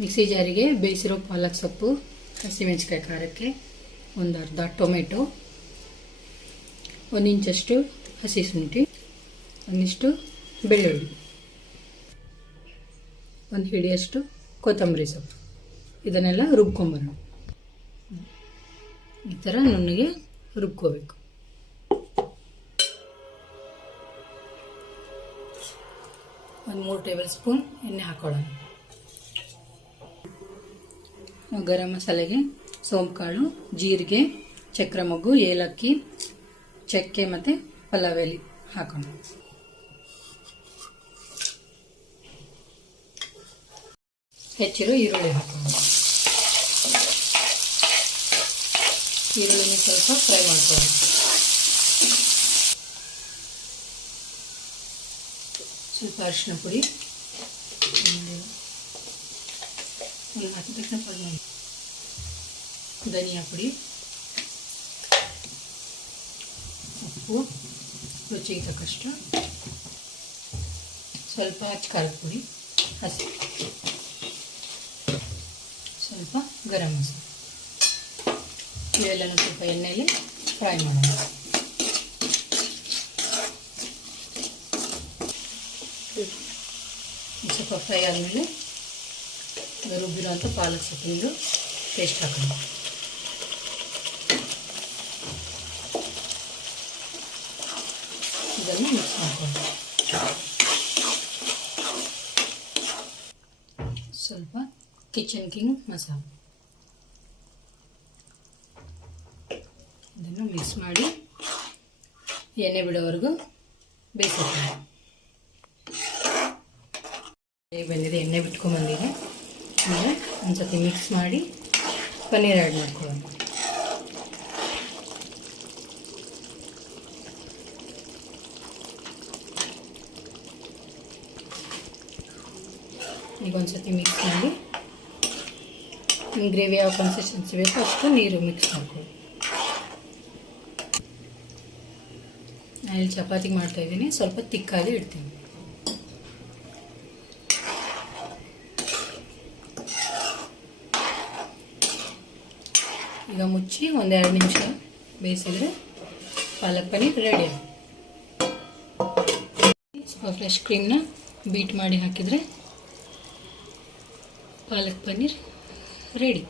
Mixie ಜಾರಿಗೆ ಬೇಯಿಸಿರೋ ಪಾಲಕ್ ಸೊಪ್ಪು, ಹಸಿಮೆಣಸಿಕಾಯಿ ಖಾರಕ್ಕೆ, ಒಂದು ಅರ್ಧ ಟೊಮೆಟೊ, 1 ಇಂಚಷ್ಟು ಹಸಿ ಶುಂಠಿ, ಒಂದಿಷ್ಟು ಬೆಳ್ಳುಳ್ಳಿ, 1 ಹಿಡಿಯಷ್ಟು ಕೊತ್ತಂಬರಿ ಸೊಪ್ಪು, ಇದನ್ನೆಲ್ಲ ರುಬ್ಕೊಂಬರೋಣ. ಈ ಥರ ನುಣ್ಣಗೆ ರುಬ್ಕೋಬೇಕು. ಒಂದು 3 ಟೇಬಲ್ ಸ್ಪೂನ್ ಎಣ್ಣೆ ಹಾಕೊಳ್ಳೋಣ. ಗರಂ ಮಸಾಲೆಗೆ ಸೋಂಪು ಕಾಳು, ಜೀರಿಗೆ, ಚಕ್ರ ಮೊಗ್ಗು, ಏಲಕ್ಕಿ, ಚಕ್ಕೆ ಮತ್ತು ಪಲಾವ್ ಎಲೆ ಹಾಕೋಣ. ಹೆಚ್ಚಿರೋ ಈರುಳ್ಳಿ ಹಾಕೋಣ. ಈರುಳ್ಳಿನ ಸ್ವಲ್ಪ ಫ್ರೈ ಮಾಡ್ಕೊಳ್ಳೋಣ. ಸ್ವಲ್ಪ ಅರಿಶಿನ ಪುಡಿ, ಧನಿಯಾ ಪುಡಿ, ಉಪ್ಪು ರುಚಿಗೆ ತಕ್ಕಷ್ಟು, ಸ್ವಲ್ಪ ಖಾರದ ಪುಡಿ, ಹಸಿ, ಸ್ವಲ್ಪ ಗರಂ ಮಸಾಲೆ. ಇವೆಲ್ಲನೂ ಸ್ವಲ್ಪ ಎಣ್ಣೆಯಲ್ಲಿ ಫ್ರೈ ಮಾಡೋಣ. ಸ್ವಲ್ಪ ಫ್ರೈ ಆದಮೇಲೆ ರುಬ್ಬಿರೋಂಥ ಪಾಲಕ್ ಸೊಪ್ಪಿಂದು ಪೇಸ್ಟ್ ಹಾಕೋಣ. ಇದನ್ನು ಮಿಕ್ಸ್ ಮಾಡ್ಕೊಳ್ಳೋಣ. ಸ್ವಲ್ಪ ಕಿಚನ್ ಕಿಂಗ್ ಮಸಾಲ, ಇದನ್ನು ಮಿಕ್ಸ್ ಮಾಡಿ ಎಣ್ಣೆ ಬಿಡೋವರೆಗೂ ಬೇಯಿಸ್ಕೊಳ್ಳೋಣ. ಬಂದಿದೆ, ಎಣ್ಣೆ ಬಿಟ್ಕೊಂಡ್ಬಂದಿದೆ. ಆಮೇಲೆ ಒಂದು ಸತಿ ಮಿಕ್ಸ್ ಮಾಡಿ ಪನ್ನೀರ್ ಆ್ಯಡ್ ಮಾಡ್ಕೊಳ್ಳೋಣ. ಈಗ ಒಂದು ಸತಿ ಮಿಕ್ಸ್ ಮಾಡಿ ಗ್ರೇವಿ ಯಾವ ಕನ್ಸಿಸ್ಟೆನ್ಸಿ ಬೇಕೋ ಅಷ್ಟು ನೀರು ಮಿಕ್ಸ್ ಮಾಡ್ಕೊಳ್ಳಿ. ನಾನಿಲ್ಲಿ ಚಪಾತಿ ಮಾಡ್ತಾಯಿದ್ದೀನಿ, ಸ್ವಲ್ಪ ತಿಕ್ಕಾಗಿ ಇಡ್ತೀನಿ. ಈಗ ಮುಚ್ಚಿ 1-2 ನಿಮಿಷ ಬೇಯಿಸಿದ್ರೆ ಪಾಲಕ್ ಪನ್ನೀರ್ ರೆಡಿ. ಸ್ವಲ್ಪ ಫ್ರೆಶ್ ಕ್ರೀಮ್ನ ಬೀಟ್ ಮಾಡಿ ಹಾಕಿದರೆ ಪಾಲಕ್ ಪನ್ನೀರ್ ರೆಡಿ.